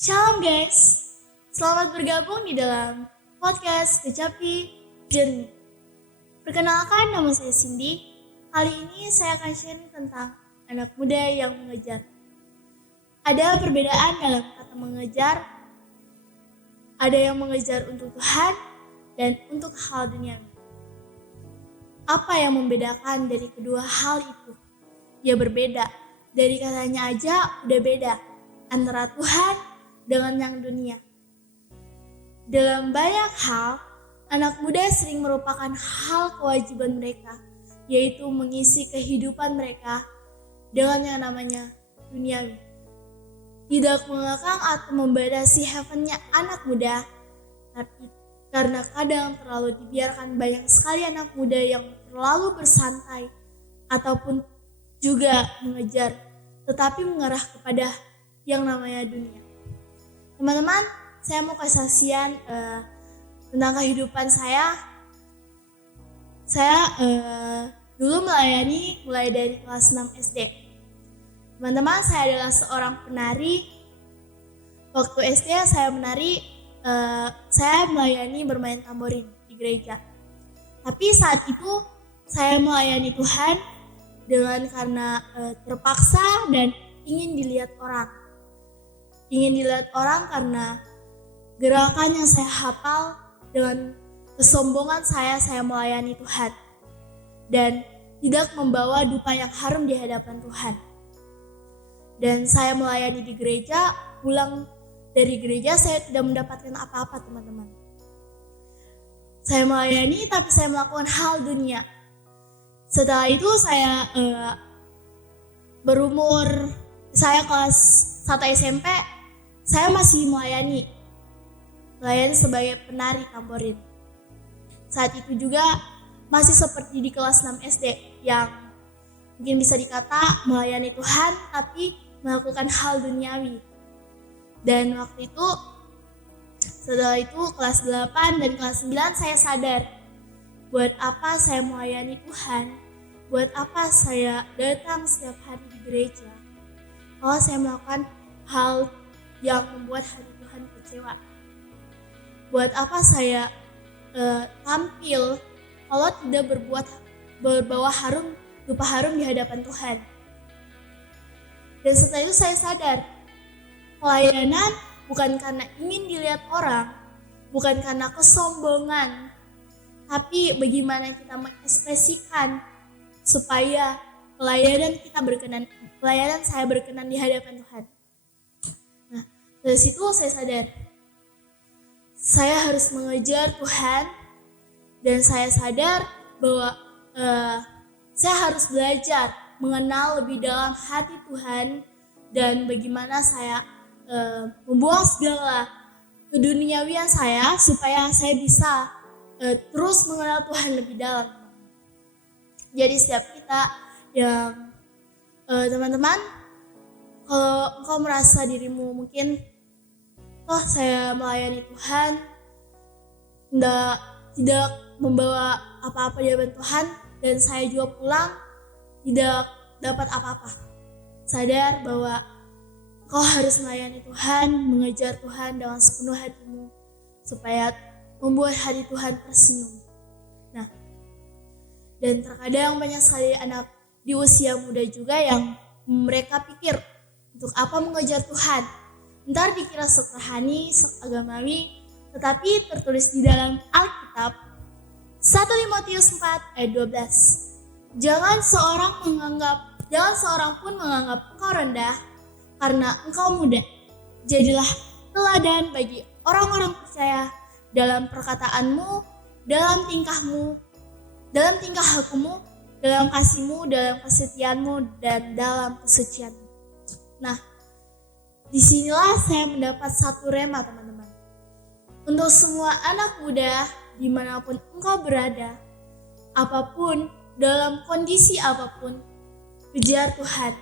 Shalom guys, selamat bergabung di dalam podcast Kecapi Journey. Perkenalkan, nama saya Cindy. Kali ini saya akan sharing tentang anak muda yang mengejar. Ada perbedaan dalam kata mengejar. Ada yang mengejar untuk Tuhan dan untuk hal duniawi. Apa yang membedakan dari kedua hal itu? Ya berbeda. Dari katanya aja udah beda antara Tuhan dengan yang dunia. Dalam banyak hal, anak muda sering merupakan hal kewajiban mereka, yaitu mengisi kehidupan mereka dengan yang namanya duniawi. Tidak mengekang atau membatasi heavennya anak muda, tapi karena kadang terlalu dibiarkan banyak sekali anak muda yang terlalu bersantai ataupun juga mengejar, tetapi mengarah kepada yang namanya dunia. Teman-teman, saya mau kasih saksian tentang kehidupan saya. Saya dulu melayani mulai dari kelas 6 SD. Teman-teman, saya adalah seorang penari. Waktu SD saya menari, saya melayani bermain tamborin di gereja. Tapi saat itu saya melayani Tuhan dengan karena terpaksa dan ingin dilihat orang. Ingin dilihat orang karena gerakan yang saya hafal dengan kesombongan saya melayani Tuhan. Dan tidak membawa dupa yang harum di hadapan Tuhan. Dan saya melayani di gereja, pulang dari gereja saya tidak mendapatkan apa-apa, teman-teman. Saya melayani tapi saya melakukan hal dunia. Setelah itu saya saya kelas 1 SMP, saya masih melayani sebagai penari tamborin. Saat itu juga masih seperti di kelas 6 SD yang mungkin bisa dikata melayani Tuhan tapi melakukan hal duniawi. Dan waktu itu setelah itu kelas 8 dan kelas 9 saya sadar buat apa saya melayani Tuhan, buat apa saya datang setiap hari di gereja. Kalau saya melakukan hal yang membuat hati Tuhan kecewa. Buat apa saya tampil kalau tidak berbawa dupa harum di hadapan Tuhan. Dan setelah itu saya sadar, pelayanan bukan karena ingin dilihat orang, bukan karena kesombongan, tapi bagaimana kita mengekspresikan supaya pelayanan saya berkenan di hadapan Tuhan. Nah, dari situ saya sadar, saya harus mengejar Tuhan, dan saya sadar bahwa saya harus belajar mengenal lebih dalam hati Tuhan dan bagaimana saya membuang segala keduniawian saya supaya saya bisa terus mengenal Tuhan lebih dalam. Jadi setiap kita yang teman-teman, kalau engkau merasa dirimu mungkin saya melayani Tuhan tidak membawa apa-apa di hadapan Tuhan, dan saya juga pulang tidak dapat apa-apa. Sadar bahwa kau harus melayani Tuhan, mengejar Tuhan dengan sepenuh hatimu supaya membuat hati Tuhan tersenyum. Nah, dan terkadang banyak sekali anak di usia muda juga yang mereka pikir untuk apa mengejar Tuhan. Ntar dikira sok rohani, sok agamawi, tetapi tertulis di dalam Alkitab 1 Timotius 4 ayat 12. Jangan seorang pun menganggap engkau rendah karena engkau muda. Jadilah teladan bagi orang-orang percaya dalam perkataanmu, dalam tingkah lakumu, dalam kasihmu, dalam kesetiaanmu, dan dalam kesucianmu. Nah, disinilah saya mendapat satu rema, teman-teman. Untuk semua anak muda, dimanapun engkau berada, apapun, dalam kondisi apapun, kejar Tuhan.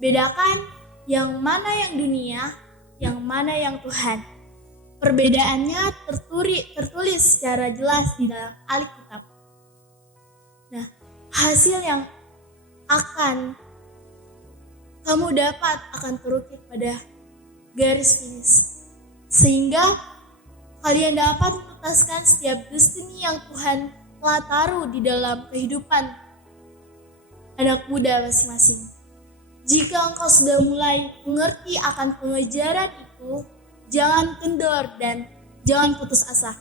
Bedakan yang mana yang dunia, yang mana yang Tuhan. Perbedaannya tertulis secara jelas di dalam Alkitab. Nah, hasil yang akan kamu dapat akan terukir pada garis finish. Sehingga kalian dapat menuntaskan setiap destiny yang Tuhan telah taruh di dalam kehidupan anak muda masing-masing. Jika engkau sudah mulai mengerti akan pengejaran itu, jangan kendor dan jangan putus asa.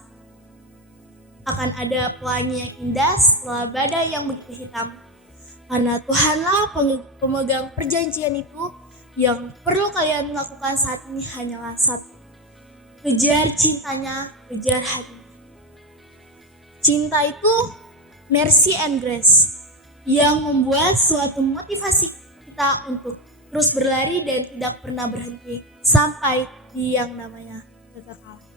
Akan ada pelangi yang indah setelah badai yang begitu hitam. Karena Tuhanlah pemegang perjanjian itu, yang perlu kalian lakukan saat ini hanyalah satu. Kejar cintanya, kejar hatinya. Cinta itu mercy and grace yang membuat suatu motivasi kita untuk terus berlari dan tidak pernah berhenti sampai di yang namanya kekekalan.